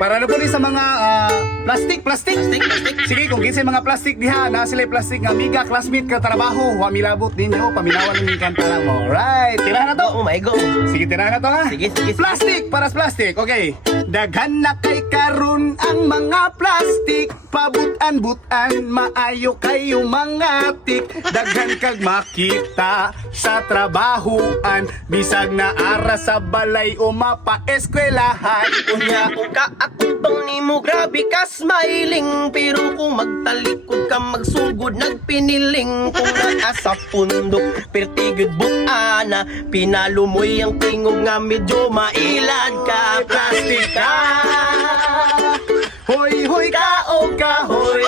para na po ni sa mga plastic. Sige, kung kinsay mga plastic diha, na sila plastic nga amiga, classmate ka trabaho, wa milabot ninyo, paminawan ni kantara mo. Right, tira na to. Oh my God. Sige, tira na to ha. Sige. Plastic, paras plastic. Okay. Daghan na kay karon ang mga plastic, pabutan-butan, maayo kayo mga tik. Daghan kag makita sa trabahuan, bisag na ara sa balay o mapa-eskwelahan. Unya kung kaatubang nimo grabe ka smiling, pero kung magtalikod ka magsugod nagpiniling. Kung naa sa pundok pertigod butana, pinalumoy ang tingog nga medyo mailad ka. Plastic ka, Hoy, hoy, kaog kahoy.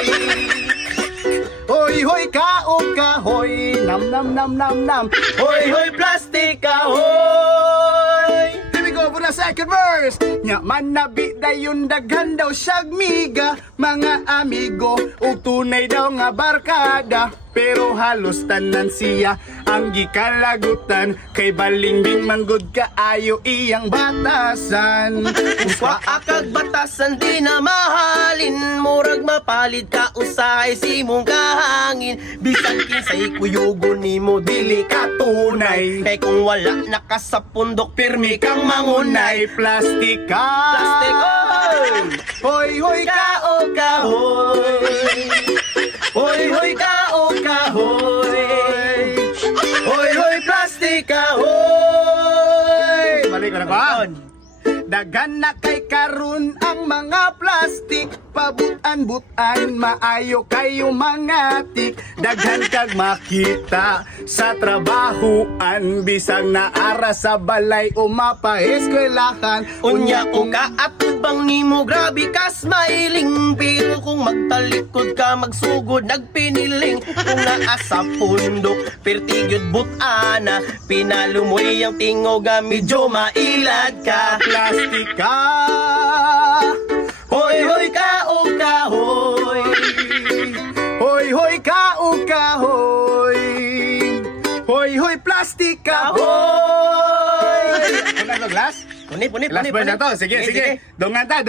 hoy, hoy, kaog kahoy, nam nam nam nam nam. Hoy hoy plastic kahoy. Here we go for the second verse. Nya man nabi dayon daghan daw siyag miga, mga amigo ug tunay daw nga barkada. Pero halos tanan siya ang gikalagutan, kay balingbing manggod kaayo iyang batasan. Uswa akag batasan di na mahalin, murag mapalit ka usahay simong kahangin. Bisan kinsay kuyugon nimo dili ka tunay, kay kung wala naka sa pundok pirmi kang mangunay. Plastic ka, Plastic hoy, hoy, kaog kahoy. Hoy hoy kaog kahoy. Hoy hoy plastic kahoy. Balik ko na ko ha. Daghan na kay karon ang mga plastic, pabutan-butan, maayo kayo mga tik. Daghan kag makita sa trabahuan, bisag na ara sa balay o mapa-eskwelahan. Unya kung kaatubang nimo grabe ka smiling, pero kung magtalikod ka magsugod nagpiniling. Kung naa sa pundok pertigyod butana, pinalumoy ang tingog nga medyo mailad ka. Plastic ka, Hoy hoy kaog kahoy. hoy, hoy, kaog kahoy, hoy, hoy, plastic ka, Kahoy. Ano ba, glass? Punit. Last verse na to. Sige. Dongan ta.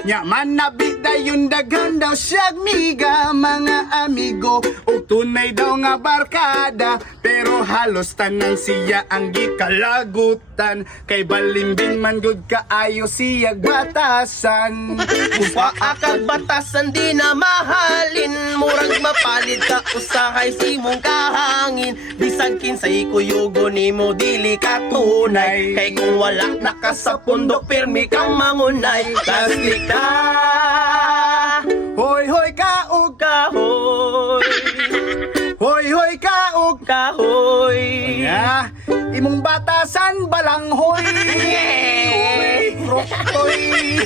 Nya man nabi dayon daghan daw siyag miga, mga amigo ug tunay daw nga barkada. Pero halos tanan siya ang gikalagutan, kay balimbing man gud kaayo siyag batasan. Uswa akag batasan di na mahalin, murag mapalit ka usahay simong kahangin. Bisan kinsay kuyugo nimo dili ka tunay, kay kung wala naka sa pundok pirmi kang mangunay. Plastic ka, Hoy, hoy, kaog kahoy. Hoy, hoy, kaog Kahoy. Ya, imong batasan balanghoy. Yeah. Rokoy.